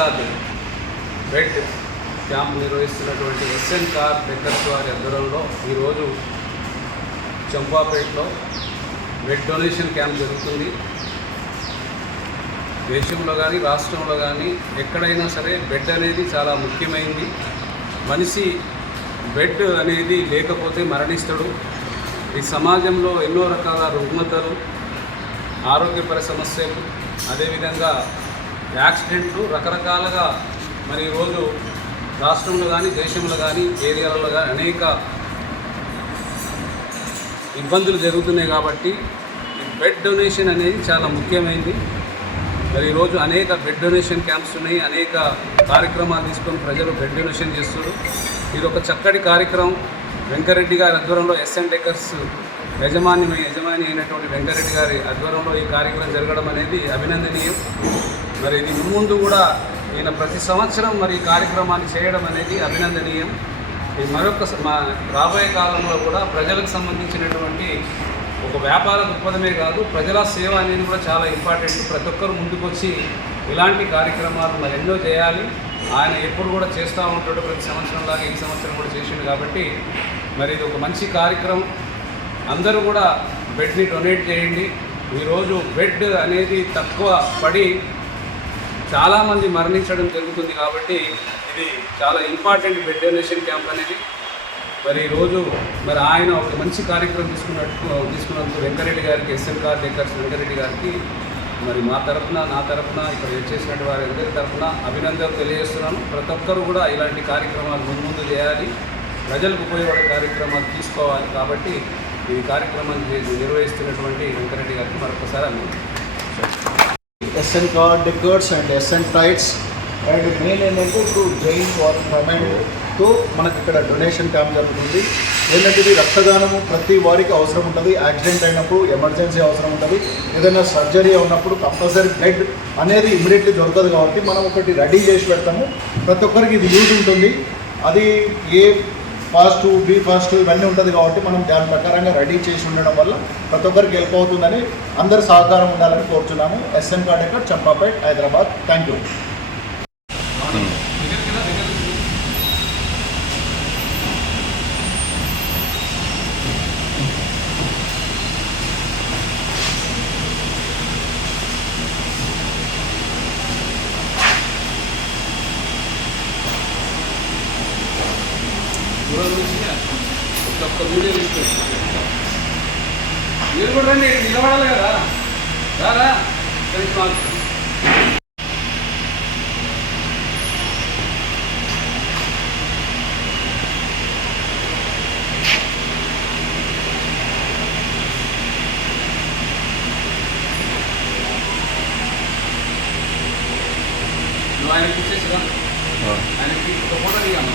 Prasad bed camp నిర్వహిస్తున్నటువంటి SN car బెక్కర్స్ వారి అందరంలో ఈరోజు చంపాపేటలో బెడ్ డొనేషన్ క్యాంప్ జరుగుతుంది దేశంలో కానీ రాష్ట్రంలో కానీ ఎక్కడైనా సరే బెడ్ అనేది చాలా ముఖ్యమైంది మనిషి బెడ్ అనేది లేకపోతే మరణిస్తాడు ఈ సమాజంలో ఎన్నో రకాల రుగ్మతలు ఆరోగ్యపర సమస్యలు అదేవిధంగా యాక్సిడెంట్లు రకరకాలుగా మరి ఈరోజు రాష్ట్రంలో కానీ దేశంలో కానీ ఏరియాలలో కానీ అనేక ఇబ్బందులు జరుగుతున్నాయి కాబట్టి బెడ్ డొనేషన్ అనేది చాలా ముఖ్యమైనది మరి ఈరోజు అనేక బెడ్ డొనేషన్ క్యాంప్స్ ఉన్నాయి అనేక కార్యక్రమాలు తీసుకొని ప్రజలు బెడ్ డొనేషన్ చేస్తున్నారు ఇది ఒక చక్కటి కార్యక్రమం వెంకరెడ్డి గారి ఆధ్వర్యంలో ఎస్ఎన్ డెకర్స్ యజమాని యజమాని అయినటువంటి వెంకరెడ్డి గారి అధ్వరంలో ఈ కార్యక్రమం జరగడం అనేది అభినందనీయం మరి దీని ముందు కూడా ఈయన ప్రతి సంవత్సరం మరి కార్యక్రమాన్ని చేయడం అనేది అభినందనీయం మరొక మా రాబోయే కాలంలో కూడా ప్రజలకు సంబంధించినటువంటి ఒక వ్యాపార దృక్పథమే కాదు ప్రజల సేవ అనేది కూడా చాలా ఇంపార్టెంట్ ప్రతి ఒక్కరు ముందుకొచ్చి ఇలాంటి కార్యక్రమాలు మరి ఎన్నో చేయాలి ఆయన ఎప్పుడు కూడా చేస్తూ ఉంటాడు ప్రతి సంవత్సరం లాగా ఈ సంవత్సరం కూడా చేసిండు కాబట్టి మరి ఇది ఒక మంచి కార్యక్రమం అందరూ కూడా బెడ్ని డొనేట్ చేయండి ఈరోజు బెడ్ అనేది తక్కువ పడి చాలామంది మరణించడం జరుగుతుంది కాబట్టి ఇది చాలా ఇంపార్టెంట్ బెడ్ డొనేషన్ క్యాంప్ అనేది మరి ఈరోజు మరి ఆయన ఒక మంచి కార్యక్రమం తీసుకున్నట్టు తీసుకున్నందుకు వెంకరెడ్డి గారికి ఎస్ఎన్కార్ దగ్గర వెంకరెడ్డి గారికి మరి మా తరఫున నా తరఫున ఇక్కడ వారి అందరి తరఫున అభినందనలు తెలియజేస్తున్నాను ప్రతి ఒక్కరు కూడా ఇలాంటి కార్యక్రమాలు ముందు చేయాలి ప్రజలకు ఉపయోగపడే కార్యక్రమాలు తీసుకోవాలి కాబట్టి ఈ కార్యక్రమాన్ని నిర్వహిస్తున్నటువంటి వెంకరెడ్డి గారికి మరొకసారి ఎస్ఎన్ కార్డ్ డికర్డ్స్ and SN tights and main ఏంటంటే ఇప్పుడు జైన్ వాటర్ ఫమెంట్తో మనకి ఇక్కడ డొనేషన్ క్యాంప్ జరుగుతుంది ఏంటంటే ఇది రక్తదానము ప్రతి వారికి అవసరం ఉంటుంది యాక్సిడెంట్ అయినప్పుడు ఎమర్జెన్సీ అవసరం ఉంటుంది ఏదైనా సర్జరీ ఉన్నప్పుడు కంపల్సరీ బ్లడ్ అనేది ఇమీడియట్లీ దొరకదు కాబట్టి మనం ఒకటి రెడీ చేసి పెడతాము ప్రతి ఒక్కరికి ఇది యూజ్ ఉంటుంది అది ఏ పాజిటివ్ బి పాజిటివ్ ఇవన్నీ ఉంటుంది కాబట్టి మనం దాని ప్రకారంగా రెడీ చేసి ఉండడం వల్ల ప్రతి ఒక్కరికి హెల్ప్ అవుతుందని అందరు సహకారం ఉండాలని కోరుతున్నాము SN conductor Champapet Hyderabad thank you ఒక్క వీడియో తీసుకోవచ్చు మీరు కూడా రండి నిలబడాలి కదా రారా ఫ్రెండ్స్ మాకు ఆయన ఇచ్చేసిరా ఆయనకి ఒక ఫోటో దిగాను